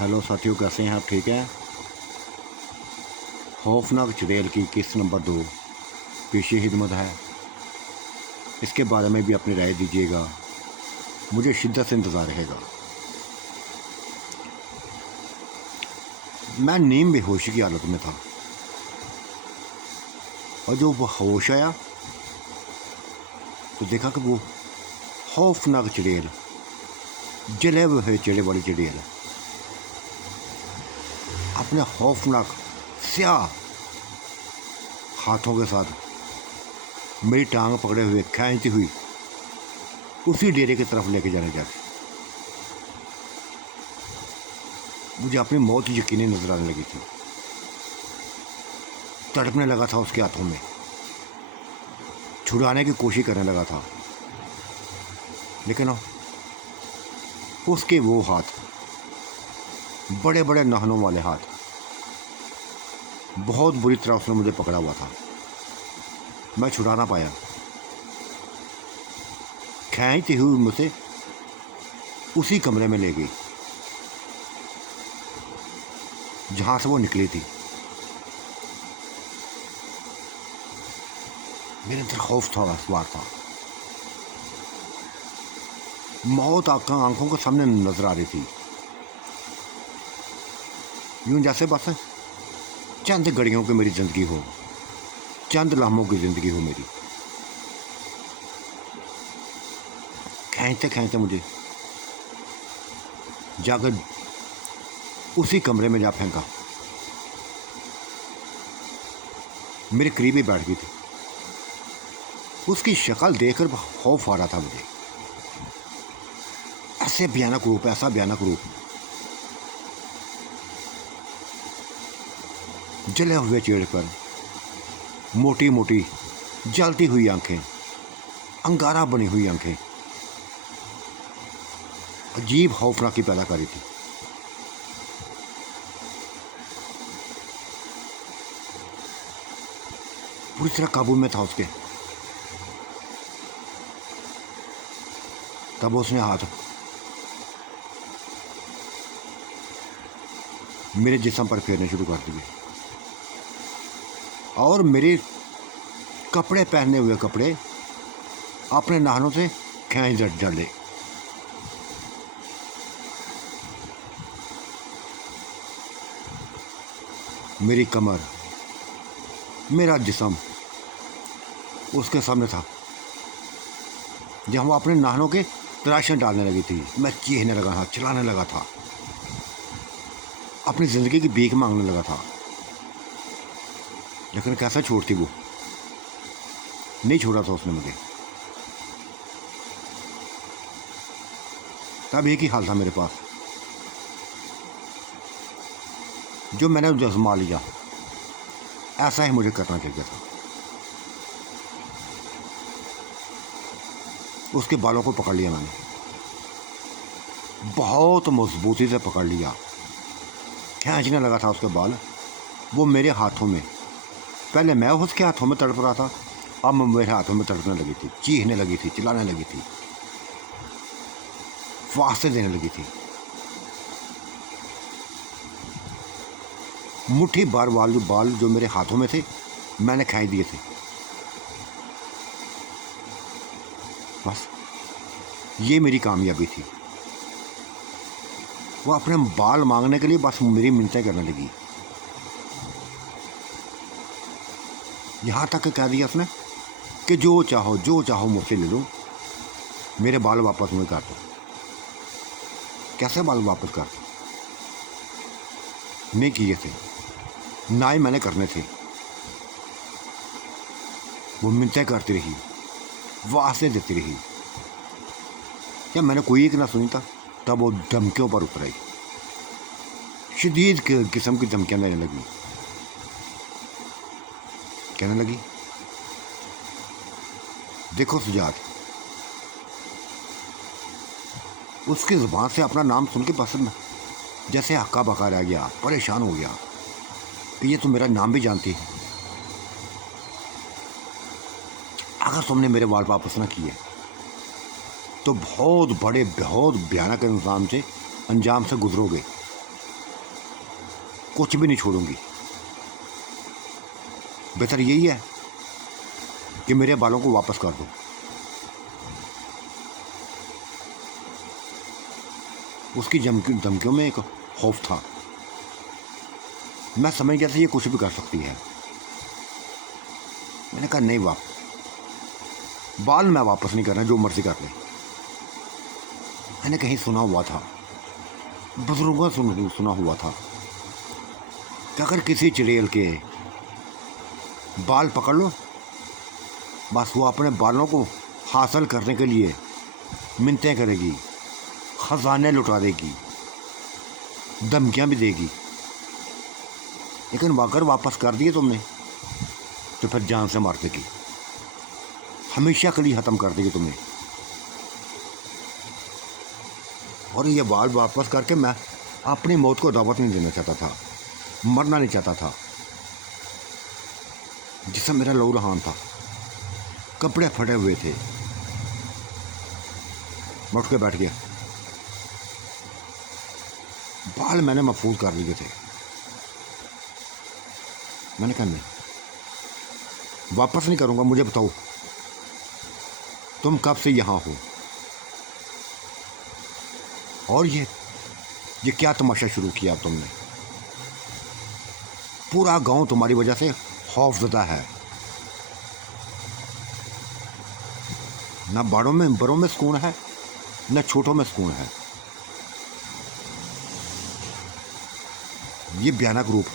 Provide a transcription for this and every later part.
Hello साथियों, कैसे हैं आप? ठीक हैं? खौफनाक चुड़ैल की किस्त नंबर 2 पेशी खिदमत है। इसके बारे में भी अपनी राय दीजिएगा, मुझे शिद्दत से इंतज़ार रहेगा। मैं नींद बेहोशी की हालत में था और जो वो होश आया तो देखा कि वो खौफनाक चुड़ैल, जले हुए चिड़े वाली चुड़ैल अपने खौफनाक स्याह हाथों के साथ मेरी टांग पकड़े हुए खींचती हुई उसी डेरे की तरफ लेके जाने जा रही। मुझे अपनी मौत यकीनी नजर आने लगी थी। तड़पने लगा था उसके हाथों में, छुड़ाने की कोशिश करने लगा था, लेकिन उसके वो हाथ, बड़े बड़े नाखूनों वाले हाथ, बहुत बुरी तरह उसने मुझे पकड़ा हुआ था। मैं छुड़ा ना पाया। खींचती हुई मुझे उसी कमरे में ले गई जहां से वो निकली थी। मेरे अंदर खौफ था, सवार था। मौत आंखों के सामने नजर आ रही थी, यूं जैसे बस चंद घड़ियों की मेरी जिंदगी हो, चंद लम्हों की जिंदगी हो मेरी। खींचते खींचते मुझे जाकर उसी कमरे में जा फेंका। मेरे करीब ही बैठ गई थी। उसकी शक्ल देखकर खौफ आ रहा था मुझे। ऐसे भयानक रूप, ऐसा भयानक रूप, जले हुए चेहरे पर मोटी मोटी जलती हुई आंखें, अंगारा बनी हुई आंखें, अजीब खौफनाकी पैदा कर रही थी। पूरी तरह काबू में था उसके। तब उसने हाथ मेरे जिस्म पर फेरने शुरू कर दिए और मेरे कपड़े, पहने हुए कपड़े अपने नाखूनों से खींच डाले। मेरी कमर, मेरा जिस्म उसके सामने था जब वो अपने नाखूनों के तराशें डालने लगी थी। मैं चीखने लगा था, चिल्लाने लगा था, अपनी ज़िंदगी की भीख मांगने लगा था। लेकिन कैसा छोड़ती वो? नहीं छोड़ा था उसने मुझे। तब एक ही हाल था मेरे पास, जो मैंने जज्मा लिया, ऐसा ही मुझे करना चाहिए था। उसके बालों को पकड़ लिया मैंने, बहुत मजबूती से पकड़ लिया। खींचने लगा था उसके बाल, वो मेरे हाथों में। पहले मैं उसके हाथों में तड़प रहा था, अब मेरे हाथों में तड़पने लगी थी, चीखने लगी थी, चिल्लाने लगी थी, वास्ते देने लगी थी। मुट्ठी बार बाल जो मेरे हाथों में थे मैंने खींच दिए थे। बस ये मेरी कामयाबी थी। वो अपने बाल मांगने के लिए बस मेरी मिन्नतें करने लगी। यहाँ तक कह दिया उसने कि जो चाहो मुझसे ले लो, मेरे बाल वापस मुझे कर दो। कैसे बाल वापस कर दो? नहीं किए थे, ना ही मैंने करने थे। वो मिन्नतें करती रही, वास्ते देती रही। क्या मैंने कोई एक ना सुनी था? तब वो धमकियों पर उतर आई, शदीद किस्म की धमकियां देने लगी। कहने लगी, देखो सुजात, उसकी जुबान से अपना नाम सुन के बस जैसे हक्का बका रह गया, परेशान हो गया कि ये तो मेरा नाम भी जानती है। अगर तुमने मेरे बाल वापस ना किए तो बहुत भयानक अंजाम से गुजरोगे। कुछ भी नहीं छोड़ूंगी। बेहतर यही है कि मेरे बालों को वापस कर दो। उसकी धमकियों में एक खौफ था। मैं समझ गया था ये कुछ भी कर सकती है। मैंने कहा नहीं, बाल मैं वापस नहीं करना, जो मर्जी कर ले। मैंने कहीं सुना हुआ था, बुजुर्गों से सुना हुआ था कि अगर किसी चुड़ैल के बाल पकड़ लो, बस वो अपने बालों को हासिल करने के लिए मिन्नतें करेगी, खजाने लुटा देगी, धमकियाँ भी देगी, लेकिन अगर वापस कर दिए तुमने तो फिर जान से मार देगी, हमेशा के लिए ख़त्म कर देगी तुम्हें। और ये बाल वापस करके मैं अपनी मौत को दावत नहीं देना चाहता था, मरना नहीं चाहता था। जिससे मेरा लहू लहान था, कपड़े फटे हुए थे। मैं उठ के बैठ गया। बाल मैंने महफूज कर लिए थे। मैंने कहा नहीं, वापस नहीं करूँगा। मुझे बताओ तुम कब से यहाँ हो और ये क्या तमाशा शुरू किया तुमने? पूरा गांव तुम्हारी वजह से खौफजदा है। ना बड़ों में सुकून है, न छोटों में सुकून है। ये भयानक रूप,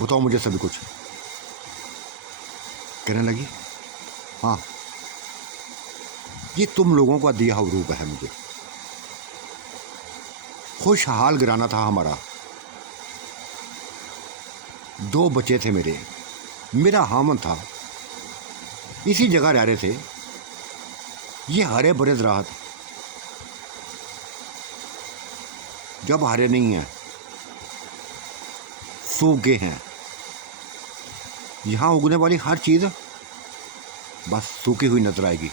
बताओ मुझे सभी कुछ। कहने लगी हाँ, ये तुम लोगों का दिया हुआ रूप है। मुझे खुशहाल घराना था हमारा, 2 बच्चे थे मेरा हामन था, इसी जगह रह रहे थे। ये हरे भरे ज़राअत जब हरे नहीं हैं, सूखे हैं। यहाँ उगने वाली हर चीज़ बस सूखी हुई नजर आएगी।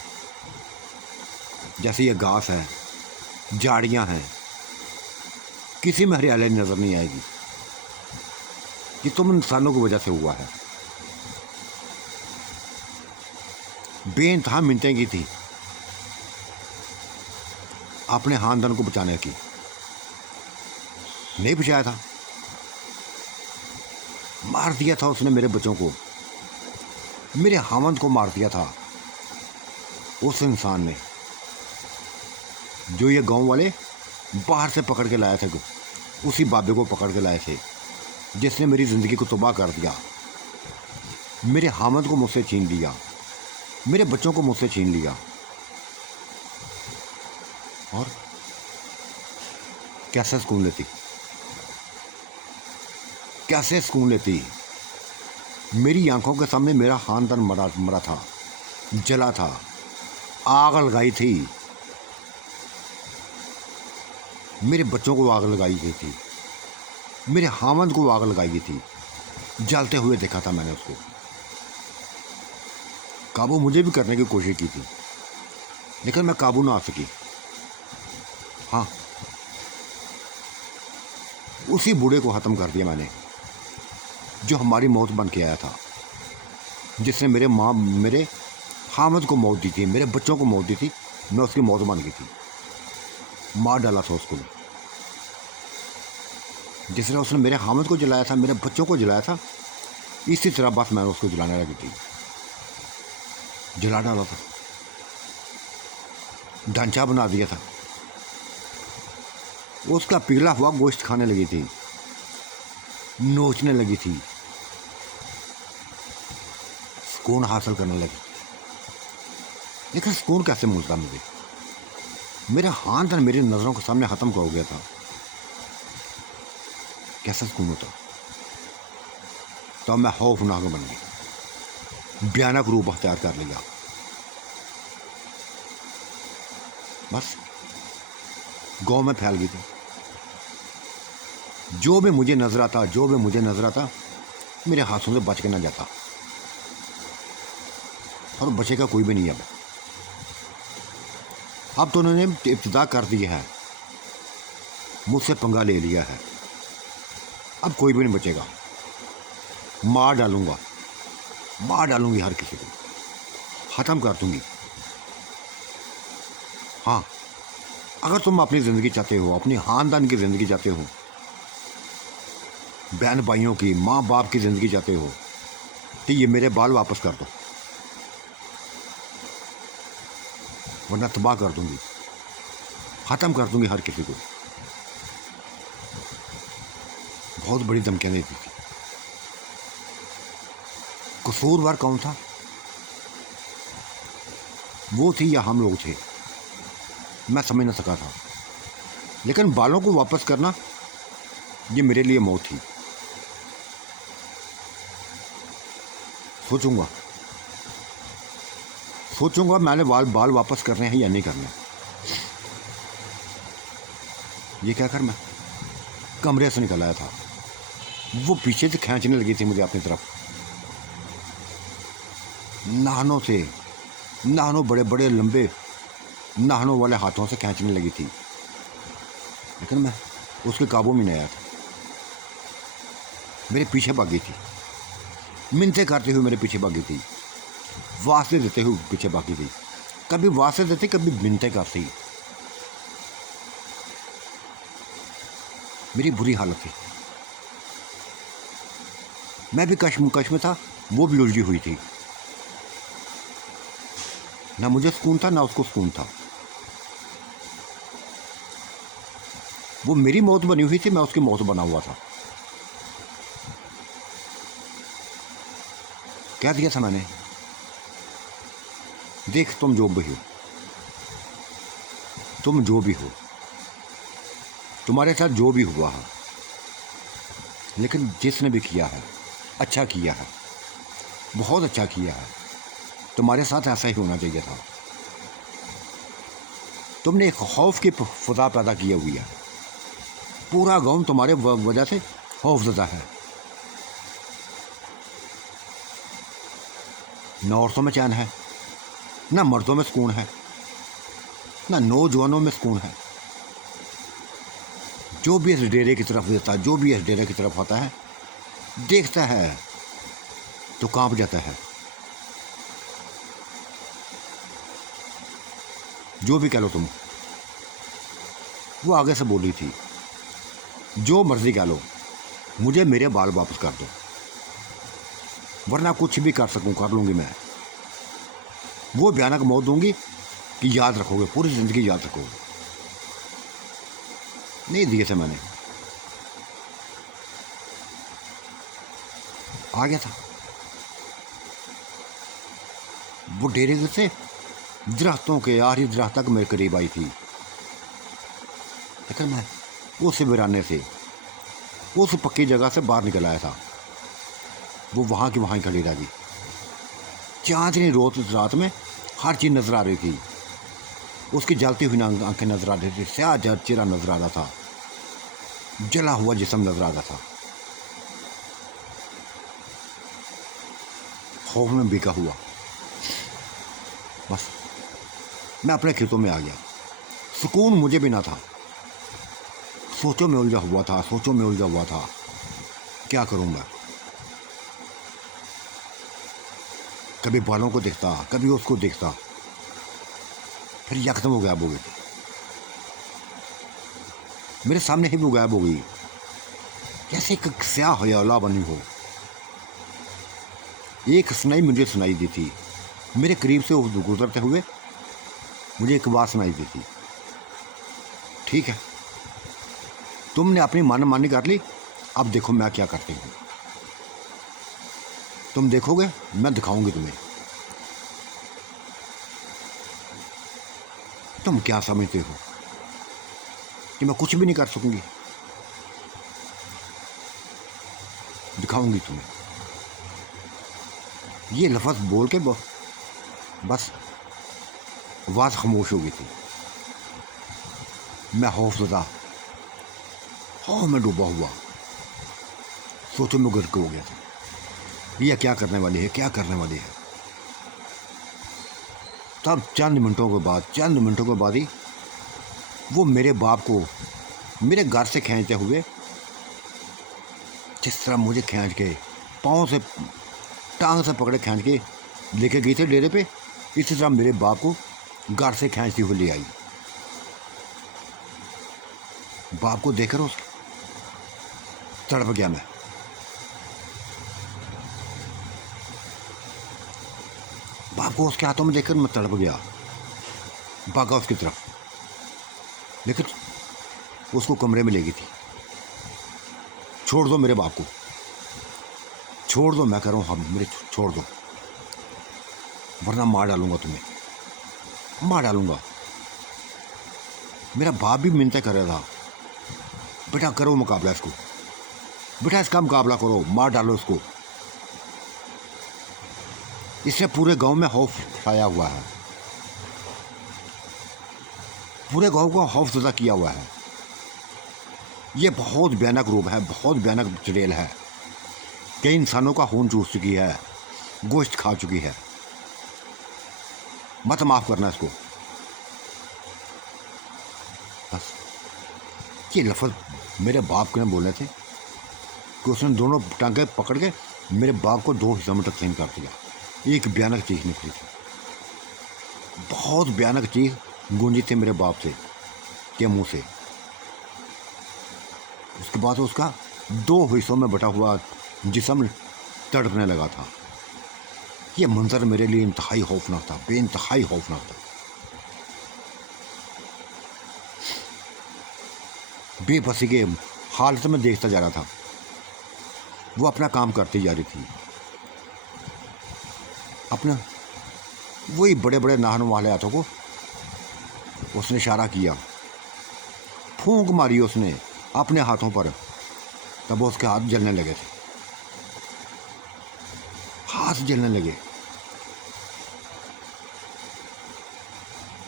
जैसे ये घास है, झाड़ियाँ हैं, किसी में हरियाली नजर नहीं आएगी। ये तुम इंसानों की वजह से हुआ है। बेइंतहा मिन्नतें की थी अपने खानदान को बचाने की, नहीं बचाया था। मार दिया था उसने मेरे बच्चों को, मेरे हामंद को मार दिया था उस इंसान ने, जो ये गांव वाले बाहर से पकड़ के लाए थे। उसी बाबे को पकड़ के लाए थे जिसने मेरी ज़िंदगी को तबाह कर दिया, मेरे हामंद को मुझसे छीन लिया, मेरे बच्चों को मुझसे छीन लिया। और कैसे सुकून लेती, कैसे सुकून लेती। मेरी आंखों के सामने मेरा खानदान मरा था, जला था, आग लगाई थी, मेरे बच्चों को आग लगाई गई थी, मेरे हामंद को आग लगाई गई थी। जलते हुए देखा था मैंने उसको। काबू मुझे भी करने की कोशिश की थी, लेकिन मैं काबू ना आ सकी। हाँ, उसी बूढ़े को ख़त्म कर दिया मैंने, जो हमारी मौत बन के आया था, जिसने मेरे हामद को मौत दी थी, मेरे बच्चों को मौत दी थी। मैं उसकी मौत बन गई थी, मार डाला था उसको। जिस तरह उसने मेरे हामद को जलाया था, मेरे बच्चों को जलाया था, इसी तरह बस मैंने उसको जलाने लगी थी, जला डाला था, ढांचा बना दिया था। उसका पिघला हुआ गोश्त खाने लगी थी, नोचने लगी थी, सुकून हासिल करने लगी। लेकिन सुकून कैसे मिलता मुझे? मेरा हाथ मेरी नज़रों के सामने ख़त्म हो गया था, कैसा सुकून होता? तो मैं खौफनाक बन गई, भयानक रूप अख्तियार कर लिया। बस गाँव में फैल गई थी। जो भी मुझे नजर आता, मेरे हाथों से बच के ना जाता, और बचेगा कोई भी नहीं। अब तो उन्होंने इब्तिदा कर दी है, मुझसे पंगा ले लिया है। अब कोई भी नहीं बचेगा। मार डालूंगा, मार डालूंगी, हर किसी को ख़त्म कर दूंगी। हाँ, अगर तुम अपनी ज़िंदगी चाहते हो, अपनी ख़ानदान की ज़िंदगी चाहते हो, बहन भाइयों की, माँ बाप की ज़िंदगी चाहते हो, तो ये मेरे बाल वापस कर दो, वरना तबाह कर दूंगी, ख़त्म कर दूंगी हर किसी को। बहुत बड़ी धमकियाँ देती थी। कसूरवार कौन था? वो थी या हम लोग थे? मैं समझ ना सका था। लेकिन बालों को वापस करना ये मेरे लिए मौत थी। सोचूंगा सोचूंगा मैंने बाल वापस करने हैं या नहीं करने। ये क्या कर, मैं कमरे से निकल आया था, वो पीछे से खींचने लगी थी मुझे अपनी तरफ, नाखूनों से, नाखूनों बड़े बड़े लंबे नाखूनों वाले हाथों से खींचने लगी थी। लेकिन मैं उसके काबू में नहीं आया था। मेरे पीछे भागी थी, मिन्नतें करते हुए मेरे पीछे भागी थी, वास्ते देते हुए पीछे भागी थी। कभी वास्ते देती, कभी मिन्नतें करती। मेरी बुरी हालत थी। मैं भी कश्मकश में था, वो भी उलझी हुई थी। ना मुझे सुकून था, ना उसको सुकून था। वो मेरी मौत बनी हुई थी, मैं उसकी मौत बना हुआ था। कह दिया था मैंने, देख तुम जो भी हो, तुम जो भी हो, तुम्हारे साथ जो भी हुआ है, लेकिन जिसने भी किया है अच्छा किया है, बहुत अच्छा किया है। तुम्हारे साथ ऐसा ही होना चाहिए था। तुमने एक खौफ की फजा पैदा की हुई है। पूरा गांव तुम्हारे वजह से खौफजदा है। न औरतों में चैन है, ना मर्दों में सुकून है, ना नौजवानों में सुकून है। जो भी इस डेरे की तरफ देता है, जो भी इस डेरे की तरफ आता है, देखता है तो कांप जाता है। जो भी कह लो तुम, वो आगे से बोली थी, जो मर्जी कह लो, मुझे मेरे बाल वापस कर दो, वरना कुछ भी कर सकूं, कर लूंगी मैं। वो भयानक मौत दूंगी कि याद रखोगे, पूरी ज़िंदगी याद रखोगे। नहीं दिए थे मैंने, आ गया था। वो डेरे से दरख्तों के आखिरी दरख्त तक मेरे करीब आई थी। लेकिन मैं उस वीराने से, उस पक्की जगह से बाहर निकल आया था। वो वहाँ की वहाँ ही खड़ी रह गई। चांदनी रात में हर चीज़ नज़र आ रही थी। उसकी जलती हुई आंखें नज़र आ रही थी, स्याह चेहरा नज़र आ रहा था, जला हुआ जिस्म नज़र आ रहा था। खौफ में बिका हुआ, बस मैं अपने खेतों में आ गया। सुकून मुझे भी ना था। सोचों में उलझा हुआ था, सोचों में उलझा हुआ था, क्या करूँगा। कभी बालों को देखता, कभी उसको देखता, फिर यकदम वो गायब हो गई थी। मेरे सामने ही वो गायब हो गई, जैसे एक स्याह हौला बनी हो। एक सुनाई मुझे सुनाई दी थी, मेरे करीब से गुजरते हुए मुझे एक बात सुनाई दी थी, ठीक है, तुमने अपनी मनमानी कर ली, अब देखो मैं क्या करती हूँ। तुम देखोगे, मैं दिखाऊंगी तुम्हें। तुम क्या समझते हो कि मैं कुछ भी नहीं कर सकूंगी? दिखाऊंगी तुम्हें। ये लफ्ज़ बोल के बस आवाज़ खामोश हो गई थी। मैं खौफज़दा, खौफ में डूबा हुआ, सोचों में गर्क हो गया था। यह क्या करने वाली है, क्या करने वाली है। तब चंद मिनटों के बाद ही वो मेरे बाप को मेरे घर से खींचते हुए जिस तरह मुझे खींच के पाँव से टांग से पकड़े खींच के लेके गई थे डेरे पे, इसी तरह मेरे बाप को घर से खींचती हुई ले आई। बाप को देखकर उस तड़प गया मैं। बाप को उसके हाथों में देखकर मैं तड़प गया, भागा उसकी तरफ, लेकिन उसको कमरे में ले गई थी। छोड़ दो मेरे बाप को, छोड़ दो, मैं कह रहा हूँ, हम मेरे छोड़ दो, वरना मार डालूंगा तुम्हें, मार डालूंगा। मेरा बाप भी मिन्नतें कर रहा था, बेटा करो मुकाबला इसको, बेटा इसका मुकाबला करो, मार डालो इसको। इससे पूरे गांव में खौफ छाया हुआ है, पूरे गांव को खौफजदा किया हुआ है। ये बहुत भयानक रूप है, बहुत भयानक चुड़ैल है। कई इंसानों का खून चूस चुकी है, गोश्त खा चुकी है। मत माफ करना इसको। बस ये लफ्ज़ मेरे बाप ने बोले थे कि उसने दोनों टांगे पकड़ के मेरे बाप को 2 हिस्सों में तकसीम कर दिया। एक भयानक चीज़ निकली थी, बहुत भयानक चीज़ गूंजी थी मेरे बाप से के मुंह से। उसके बाद उसका 2 हिस्सों में बटा हुआ जिस्म तड़पने लगा था। ये मंजर मेरे लिए इंतहाई खौफनाक था, बेइंतहाई खौफनाक था। बेबसी के हालत में देखता जा रहा था। वो अपना काम करती जा रही थी, अपना वही बड़े बड़े नाहन वाले हाथों को उसने इशारा किया, फूंक मारी उसने अपने हाथों पर। तब उसके हाथ जलने लगे थे, हाथ जलने लगे,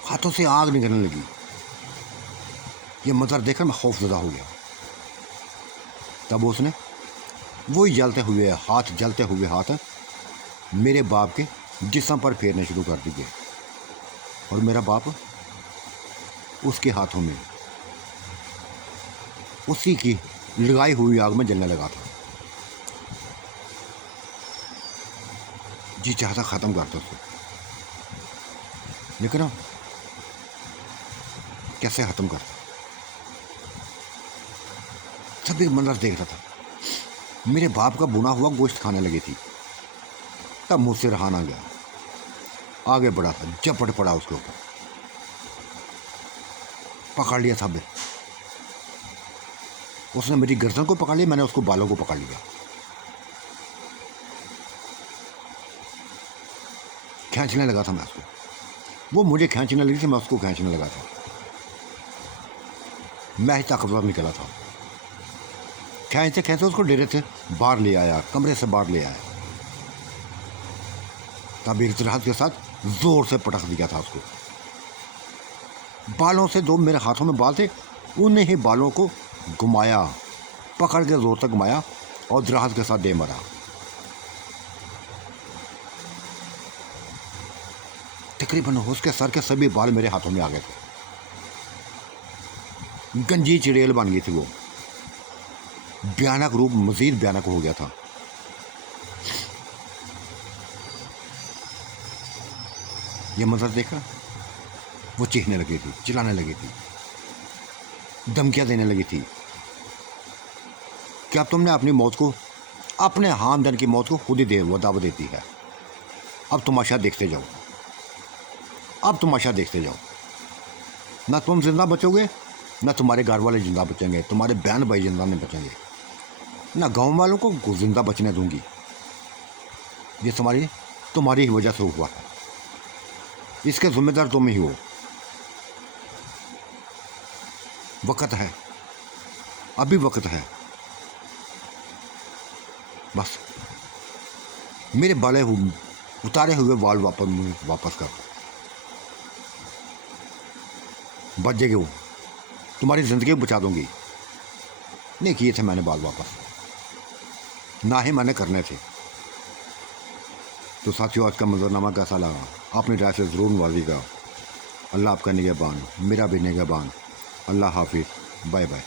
हाथों से आग निकलने लगी। ये मंजर देखकर मैं खौफजदा हो गया। तब उसने वही जलते हुए हाथ मेरे बाप के जिस्म पर फेरने शुरू कर दिए, और मेरा बाप उसके हाथों में उसी की लगाई हुई आग में जलने लगा था। जी चाहता ख़त्म करता उसको, लेकिन कैसे ख़त्म करता। सभी मंजर देख रहा था। मेरे बाप का बुना हुआ गोश्त खाने लगी थी। तब मुझसे रहा ना गया, आगे बढ़ा था, झपट पड़ा उसके ऊपर, पकड़ लिया सब। उसने मेरी गर्दन को पकड़ लिया, मैंने उसको बालों को पकड़ लिया। खींचने लगा था मैं उसको, वो मुझे खींचने लगी थी, मैं उसको खींचने लगा था। मैं ही ताकतवर निकला था। खींचते खींचते उसको डेरे से बाहर ले आया, कमरे से बाहर ले आया। तब एक राहत के साथ जोर से पटक दिया था उसको। बालों से, जो मेरे हाथों में बाल थे, उन्हीं ही बालों को घुमाया, पकड़ के जोर तक घुमाया और राहत के साथ दे मारा। तकरीबन उसके सर के सभी बाल मेरे हाथों में आ गए थे। गंजी चुड़ैल बन गई थी वो। भयानक रूप मजीद भयानक हो गया था। ये मंजर देखकर वो चीखने लगी थी, चिल्लाने लगी थी, धमकियां देने लगी थी कि अब तुमने अपनी मौत को, अपने खानदान की मौत को खुद ही दावत देती है। अब तमाशा देखते जाओ, अब तमाशा देखते जाओ। ना तुम जिंदा बचोगे, ना तुम्हारे घर वाले जिंदा बचेंगे, तुम्हारे बहन भाई जिंदा नहीं बचेंगे, ना गांव वालों को जिंदा बचने दूंगी। ये तुम्हारी ही वजह से हुआ है, इसके जिम्मेदार तुम ही हो। वक्त है, अभी वक्त है। बस मेरे उतारे हुए बाल वापस कर, बच जाएगी वो, तुम्हारी ज़िंदगी बचा दूंगी। नहीं किए थे मैंने बाल वापस, ना ही मैंने करने थे। तो साथियों, आज का मंजरनामा कैसा लगा? अपनी राय से ज़रूर नवाजिएगा। अल्लाह आपका निगहबान, मेरा भी निगहबान। अल्लाह हाफिज़, बाय बाय।